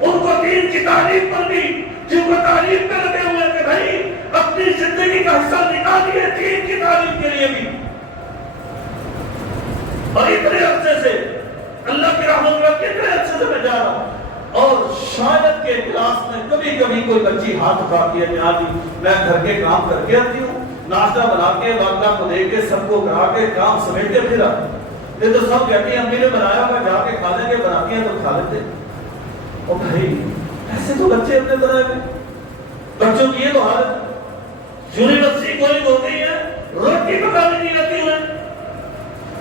ان کو دین کی تعلیم پر بھی، کیونکہ تعلیم پہ لگے ہوئے کہ بھائی اپنی زندگی کا حصہ نکالیے دین کی تعلیم کے لیے بھی۔ اور اتنے عرصے سے اللہ کی رحمت میں کتنے عرصے سے میں جا رہا ہوں، اور شاید کے کلاس میں کبھی کبھی کوئی بچی ہاتھ اٹھاتی ہے، میں گھر کے کام کر کے آتی ہوں، ناشتہ بنا کے والدہ کو دے کے سب کو کرا کے کام سمیٹ کے پھر آتی ہوں، یہ تو سب کہتی ہیں امی نے بنایا ہوا جا کے کھانے کے، بناتی ہیں تو کھا لیتے ہیں۔ اور بھائی ایسے تو بچے اپنے طرح کے بچوں کی یہ تو حالت، یونیورسٹی کوئی ہو گئی ہے، روٹی پکانے نہیں لگتی ہوئے،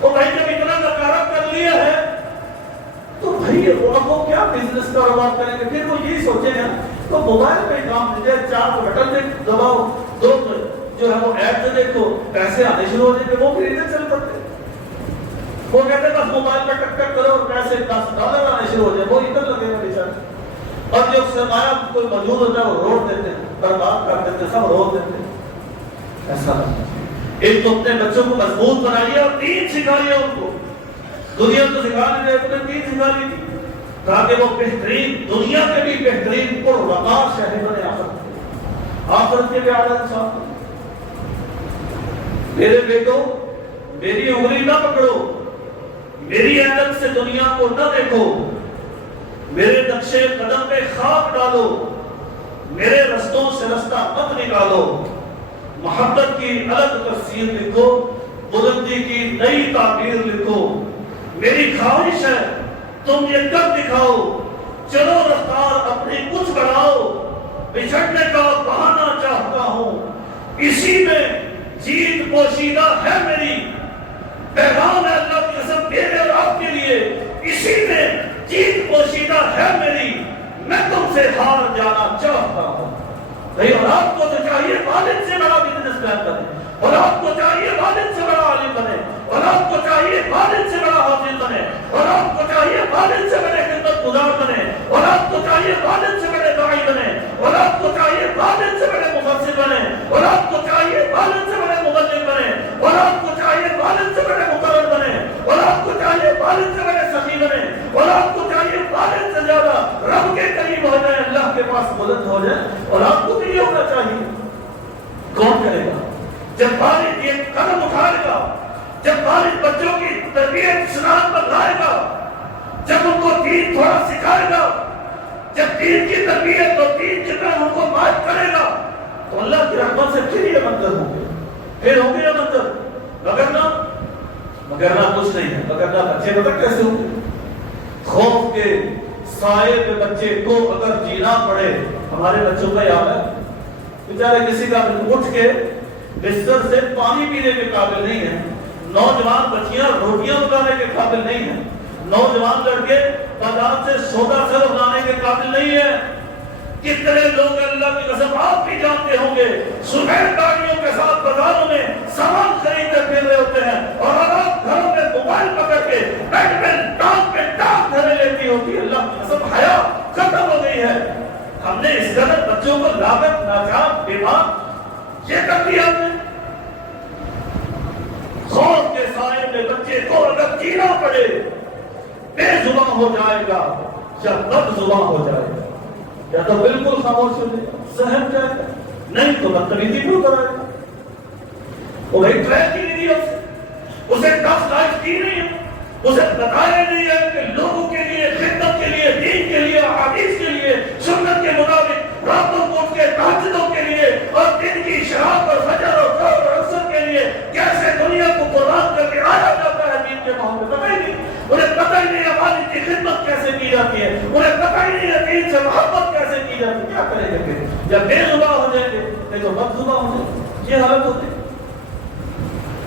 اور بھائی جب اتنا نکارا کر لیا ہے تو بھائی وہ کیا بزنس کاروبار کریں گے، پھر وہ یہی سوچیں گے تو موبائل پہ کام دیجیے، 4 بٹن میں دباؤ، 2 جو ہے وہ ایپ جو دیکھو، پیسے آنے شروع ہو جائیں گے، وہ پھر ادھر چل پڑتے ہیں، وہ کہتے ہیں بس موبائل پہ ٹک ٹک کرو اور پیسے $10 آنے شروع ہو جائیں، وہ ادھر لگے ہوئے بیچارے، اور جو سرمایہ کوئی موجود ہوتا ہے وہ روڑ دیتے ہیں، برباد کر دیتے ہیں، سب روڑ دیتے ہیں۔ ایسا ایک تو اپنے بچوں کو مضبوط بنائیے اور دین سکھائیے ان کو، دنیا تو سکھا نہیں رہے، دین سکھا لی تھی تاکہ وہ بہترین دنیا کے بھی بہترین پروقار شہری بنے آخرت کے بھی اعلیٰ انسان۔ میرے بیٹو میری انگلی نہ پکڑو، میری عینک سے دنیا کو نہ دیکھو، میرے نقشے قدم پہ خاک ڈالو، میرے رستوں سے رستہ مت نکالو، محبت کی الگ تفسیر لکھو، بلندی کی نئی تعبیر لکھو۔ میری خواہش ہے تم یہ کر دکھاؤ، چلو رفتار اپنی کچھ بڑھاؤ، بچھڑنے کا بہانہ چاہتا ہوں، اسی میں جیت پوشیدہ ہے میری۔ پیغام ہے اللہ کی قسم میرے اور آپ کے لیے، اسی میں جیت پوشیدہ ہے میری، میں تم سے ہار جانا چاہتا ہوں۔ بھائی اور آپ کو تو چاہیے والد سے بڑا بزنس مین بنے، اور آپ کو چاہیے والد سے بڑا عالم بنے، اور آپ کو چاہیے والد سے بڑا حافظ بنے، اور آپ کو چاہیے والد سے بڑے خدمت گزار بنے، اور آپ کو چاہیے والد سے بڑے داعی بنے، اور آپ کو چاہیے والد سے بڑے مفسر بنے، اور آپ کو چاہیے والد سے بڑے مبلغ بنے، اور آپ کو چاہیے والد سے بڑے مقرر بنے، اور آپ کو چاہیے والد سے بڑے سخی بنے، اور آپ کو چاہیے والد سے زیادہ رب کے قریب ہو جائے، اللہ کے پاس بلند ہو جائے، اور آپ کو بھی یہ ہونا چاہیے۔ کون کرے گا؟ جب والد یہ قدم اٹھائے گا، جب والد بچوں کی تربیت صنعت پر لائے گا، جب ان کو دین تھوڑا سکھائے گا، جب دین کی تربیت اور دین کی طرح ان کو بات کرے گا، تو اللہ کی رحمت سے پھر یہ منظر ہوں گے، پھر ہوں گے یہ منظر۔ مگرنہ کچھ نہیں ہے، مگرنہ بچے پتہ کیسے ہوں گے؟ خوف کے سائے پہ بچے کو اگر جینا پڑے، ہمارے بچوں کا یاد ہے بیچارے کسی کا اٹھ کے بستر سے پانی پینے کے قابل نہیں ہے، نوجوان بچیاں روٹیاں پکانے کے قابل نہیں ہیں، نوجوان لڑکے بازار سے سودا سر لانے کے قابل نہیں ہے۔ کتنے لوگ اللہ کی قسم آپ بھی جانتے ہوں گے، سفید گاڑیوں کے ساتھ بازاروں میں سامان خریدتے پھر رہے ہوتے ہیں، اور آپ گھروں میں موبائل پکڑ کے بیڈ پہ ٹانگ دھرے لیتی ہوتی ہے۔ اللہ کی قسم حیا ختم ہو گئی ہے۔ ہم نے اس قدر بچوں کو لاغت، ناچار، بیمار یہ کر دیا ہم نے۔ خوف کے سائے میں بچے کو اگر جینا پڑے، بے زبان ہو جائے گا یا بد زبان ہو جائے گا، یا تو بالکل خاموش ہو جائے گا، سہم جائے گا، نہیں تو بدتمیزی کیوں کرائے گا۔ وہ ایک ٹریک کی نہیں دی اسے 10 لائف کی نہیں ہے، اسے بتایا نہیں ہے کہ لوگوں کے لیے، خدمت کے لیے، دین کے لیے، حدیث کے لیے، سنت کے مطابق راتوں کو اٹھ کے تہجدوں کے لیے، اور دن کی شراب اور فجر اور ظہر اور عصر کے لیے کیسے دنیا کو قربان کر کے آیا جاتا ہے دین کے ماحول میں، پتہ ہی نہیں۔ انہیں پتہ ہی نہیں والد کی خدمت کیسے کی جاتی ہے، انہیں پتہ ہی نہیں ہے دین سے محبت کیسے کی جاتی ہے۔ کیا کریں گے پھر جب بے زبان ہو جائیں گے، نہیں تو بد زبان ہو جائیں گے، یہ حالت ہوتی ہے۔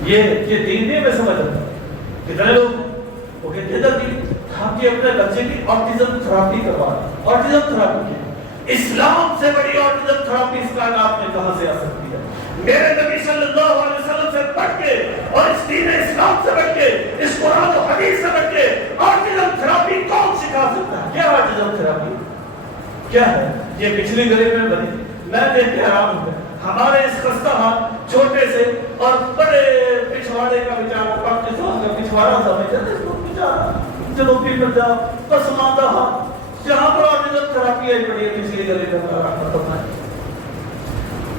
یہ دین نہیں میں سمجھ رہا ہوں۔ کتنے لوگ وہ کہتے ہیں ہم کے اپنے بچے کی آٹزم تھراپی کروا رہے ہیں، آٹزم تھراپی کی اسلام سے بڑی آٹزم تھراپی اس کائنات میں کہاں سے آ سکتی ہے؟ میرے نبی صلی اللہ علیہ وسلم سے پڑھ کے، اور اس دین اسلام سے پڑھ کے، اس قرآن و حدیث سے پڑھ کے آٹزم تھراپی کون سکھا سکتا ہے؟ کیا آٹزم تھراپی کیا ہے؟ یہ پچھلی گلی میں بنی، میں دیکھ کے حیران ہوں گا۔ ہمارے اس خستہ حال چھوٹے سے اور بڑے پچھواڑے کا بیچارہ، پاکستان کا پچھواڑا سمجھتے ہیں اس کو، بیچارہ جنوبی پنجاب پسماندہ حال، جہاں پر آٹزم تھراپی ہے بڑی پچھلی گلی میں کرنا ہے،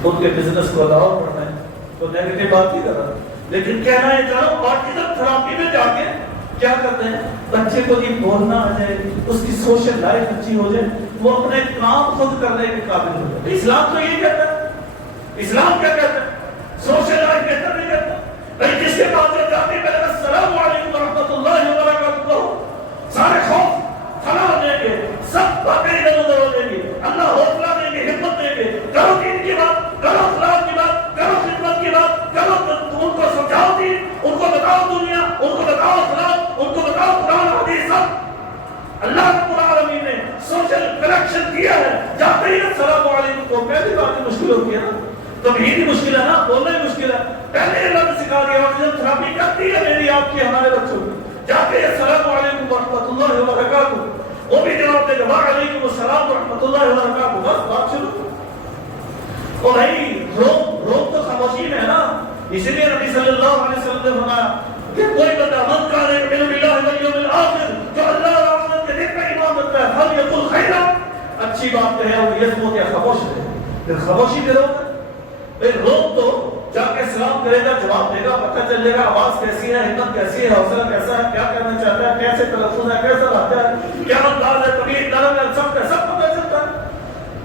ان کے بزنس کو الاؤ کرنا ہے، تو نیگیٹو بات ہی کر رہا ہے۔ لیکن کہنا ہے چلو آٹزم تھراپی میں جا کے کیا کرتے ہیں؟ بچے کو یہ بولنا آ جائے، اس کی سوشل لائف اچھی ہو جائے، وہ اپنے کام خود کرنے کے قابل ہو جائے۔ اسلام تو یہ کہتا ہے، اسلام کیا کہتا ہے؟ سوشل لائف بہتر نہیں کرتا۔ بھائی جس کے پاس جو جاتی پہلے السلام علیکم ورحمۃ اللہ وبرکاتہ، سارے خوف کھڑا ہو جائیں گے، سب باتیں ادھر ادھر ہو جائیں گی، اللہ حوصلہ دیں گے، ہمت دیں گے، کرو دین کی بات، کرو اخلاق کی بات، کرو خدمت کی بات، کرو ان کو سمجھاؤ دین، ان کو بتاؤ دنیا، ان کو بتاؤ اخلاق، ان کو بتاؤ قرآن حدیث۔ سب اللہ رب العالمین نے سوشل کنیکشن دیا ہے۔ جاتے ہی السلام علیکم کو پہلی بات مشکل ہوتی ہے نا، توحید ہی مشکل ہے نا، بولنا ہی مشکل ہے۔ پہلے اللہ نے سکھا دیا، آٹزم تھراپی کرتی ہے میری آپ کی ہمارے بچوں کی، جاتے ہیں السلام علیکم ورحمۃ اللہ وبرکاتہ، وہ بھی جواب دے گا وعلیکم السلام ورحمۃ اللہ وبرکاتہ، بس بات شروع۔ اور بھائی روک تو خاموشی میں ہے نا، اسی لیے نبی صلی اللہ علیہ وسلم نے فرمایا کہ کوئی بندہ من کان یؤمن باللہ والیوم الآخر، جو اللہ اور آخرت کے دن پر ایمان رکھتا ہے، فلیقل خیرا، اچھی بات کہے اور یصمت یا خاموش رہے۔ پھر خاموشی پہ روک، پھر روک تو جا کے سلام کرے گا، جواب دے گا، پتہ چل جائے گا آواز کیسی ہے، ہمت کیسی ہے، حوصلہ کیسا ہے، کیا کرنا چاہتا ہے، کیسے تلفظ ہے، کیسا لہجہ ہے، کیا انداز ہے، طبیعت نرم ہے، سب کا سب پتہ چلتا ہے۔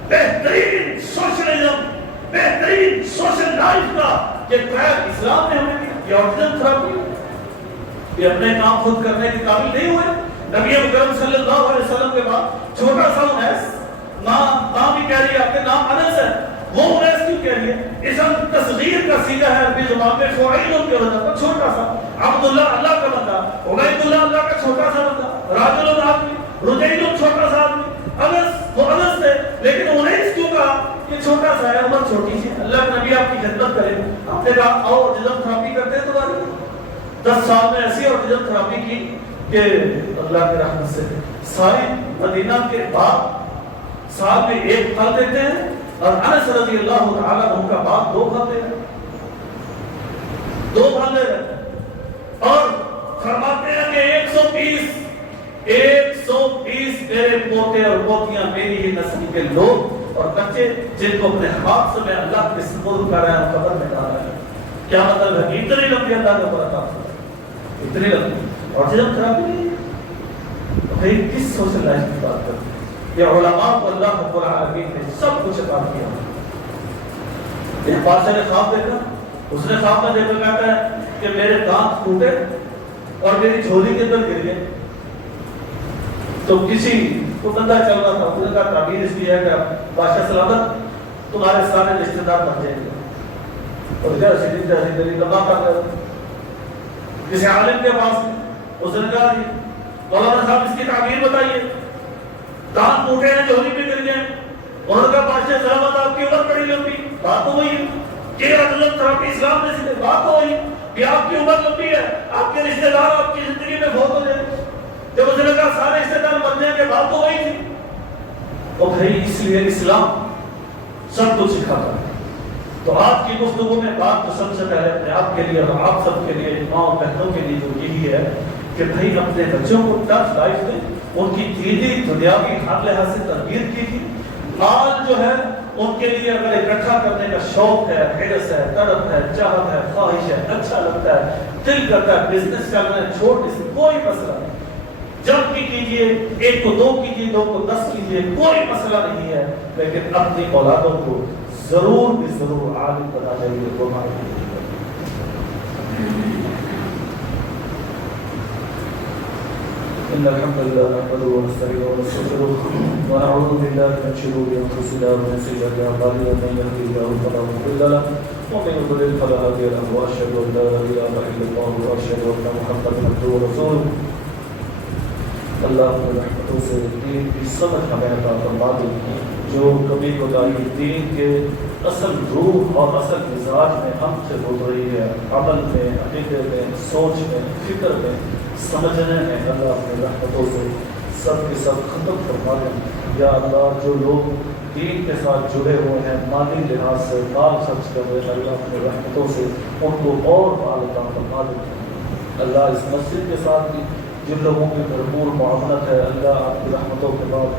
بہترین سوشلزم، بہترین سوشل لائف کا یہ ٹریک اسلام نے ہمیں دیا. یہ اوریجنل تھراپی ہے. یہ اپنے کام خود کرنے کے قابل نہیں ہوئے. نبی اکرم صلی اللہ علیہ وسلم کے بعد چھوٹا سا انیس, نام ہی کہہ رہی ہے, آپ کے نام انس ہے, وہ انیس کیوں کہہ رہی ہے؟ اسم تصغیر کا سیدھا ہے عربی زبان میں, فعیل کے وزن پر چھوٹا سا. عبداللہ اللہ کا بندہ, عبید اللہ اللہ کا چھوٹا سا بندہ, راجل آدمی, رجیل چھوٹا سا آدمی, انس وہ انس تھے, لیکن انیس کیوں کہا؟ یہ چھوٹا سا ہے, عمر چھوٹی سی. اللہ کے نبی آپ کی خدمت کرے, آپ نے کہا آؤ جسم تھراپی کرتے ہیں تمہاری. 10 سال میں ایسی اوریجنل تھراپی کی کہ اللہ کی رحمت سے ساری مدینہ کے بعد سال میں 1 پھل دیتے ہیں, اور انس رضی اللہ تعالیٰ عنہ کا بعد 2 پھل دے رہے ہیں, 2 پھل دے رہے ہیں. اور فرماتے ہیں کہ 120 میرے پوتے اور پوتیاں میری ہی نسل کے لوگ اور بچے جن کو اپنے ہاتھ سے میں اللہ کے سپرد کر رہا ہوں, قبر میں ڈال رہا ہوں. کیا مطلب ہے؟ اتنی لمبی اللہ کا برکات, اتنی لمبی. اور جب خرابی نہیں ہے تو بھائی کس سوشل لائف کی بات کرتے ہیں؟ یہ علماء کو اللہ رب العالمین نے سب کچھ عطا کیا. ایک بادشاہ نے خواب دیکھا, اس نے خواب میں دیکھا کہتا ہے کہ میرے دانت ٹوٹے اور میری جھولی کے اندر گر گئے. تو کسی کو بندہ چل رہا تھا, اس نے کہا تعبیر اس کی ہے کہ بادشاہ سلامت, تمہارے سارے رشتے دار بن جائیں گے. اور رسیدی لمبا کر رہے تھے کسی عالم کے پاس, اس نے کہا جی مولانا صاحب اس کی تعبیر بتائیے, دانت ٹوٹے ہیں, جھولی میں گر گئے. انہوں نے کہا بادشاہ سلامت آپ کی عمر بڑی لمبی. بات تو وہی ہے کہ عدالت تھراپی اسلام نے سکھائی. بات تو وہی کہ آپ کی عمر لمبی ہے, آپ کے رشتے دار آپ کی زندگی میں بہت ہو جائے. جب اس نے کہا سارے رشتے دار بن جائیں گے, بات تو وہی تھی. اور بھائی اس لیے اسلام سب کچھ سکھاتا ہے. تو آپ کی گفتگو میں بات تو سب سے پہلے اپنے آپ کے لیے اور آپ سب کے لیے, ماں اور بہنوں کے لیے جو یہی ہے کہ بھائی اپنے بچوں کو ٹف لائف دیں, ان کی دینی دنیاوی ہر لحاظ سے تربیت کی تھی. مال جو ہے ان کے لیے اگر اکٹھا کرنے کا شوق ہے, حرص ہے, طلب ہے, چاہت ہے, خواہش ہے, اچھا لگتا ہے, دل کرتا ہے, بزنس چل رہا ہے, چھوٹے سے کوئی مسئلہ نہیں, جب بھی کیجئے, 1 کو 2 کیجئے, 2 کو 10 کیجئے, کوئی مسئلہ نہیں ہے. لیکن اپنی اولادوں کو ضرور بھی ضرور عالم بنا چاہیے. إن الحمد لله نحمده ونستعينه ونستغفره ونعوذ بالله من شرور أنفسنا ومن سيئات أعمالنا, من يهده الله فلا مضل له ومن يضلل فلا هادي له, وأشهد أن لا إله إلا الله وأشهد أن محمدا عبده ورسوله. اللہ کی رحمتوں سے دین کی سمجھ ہمیں عطا فرما دے, جو کبھی کبھاری دین کے اصل روح اور اصل مزاج میں ہم سے گزر رہی ہے, عمل میں, عقیدے میں, سوچ میں, فکر میں, سمجھنے میں, اللہ اپنی رحمتوں سے سب کے سب ختم فرما دیں. یا اللہ جو لوگ دین کے ساتھ جڑے ہوئے ہیں, مالی لحاظ سے مال خرچ کر رہے ہیں, اللہ اپنی رحمتوں سے ان کو اور مال عطا فرما دیں. اللہ اس مسجد کے ساتھ بھی جن لوگوں کی بھرپور معاملت ہے, اللہ آپ کی رحمتوں کے بعد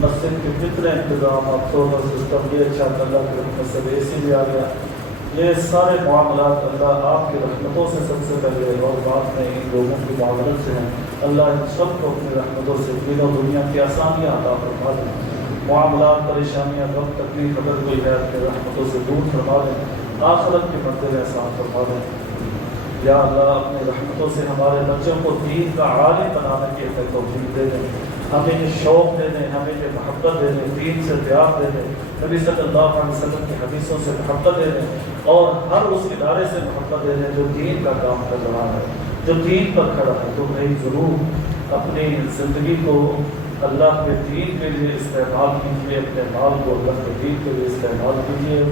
مسجد کے جتنے انتظامات, سولر سسٹم, یہ اچھا اللہ کی رحمت سے اے سی بھی آ گیا, یہ سارے معاملات اللہ آپ کی رحمتوں سے سب سے پہلے اور بعد میں ان لوگوں کی معاملت سے ہیں. اللہ ان سب کو اپنی رحمتوں سے دین و دنیا کی آسانیاں عطا فرما دیں. معاملات, پریشانیاں, غم, تکلیف اگر کوئی ہے اپنی رحمتوں سے دور فرما دیں. آخرت کے منزل احسان فرما دیں. یا اللہ اپنی رحمتوں سے ہمارے بچوں کو دین کا عالم بنانے کی توفیق دے دیں, ہمیں یہ شوق دے دیں, ہمیں یہ محبت دے دیں, دین سے پیار دے دیں, نبی صلی اللہ علیہ وسلم کی حدیثوں سے محبت دے دیں, اور ہر اس ادارے سے محبت دے دیں جو دین کا کام کر رہا ہے, جو دین پر کھڑا ہے. تو بھائی ضرور اپنی زندگی کو اللہ کے دین کے لیے استعمال کیجیے, اپنے مال کو اللہ کے دین کے لیے استعمال کیجیے,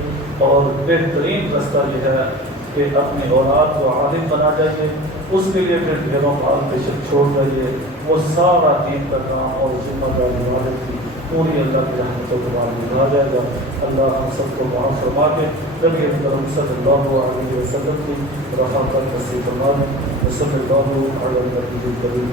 اور بہترین رستہ یہ ہے کہ اپنی اولاد کو عالم بنا جائیے. اس کے لیے پھر ڈھیروں مال پیشن چھوڑ جائیے, وہ سارا دین کا کام اور ذمہ داری والد کی پوری اللہ کی رحمتوں کے بعد نبھا جائے گا. اللہ ہم سب کو معاف فرما کے نبی اکرم صلی اللہ علیہ وسلم کی رفاقت نصیب فرما دیں. صلی اللہ علیہ وسلم.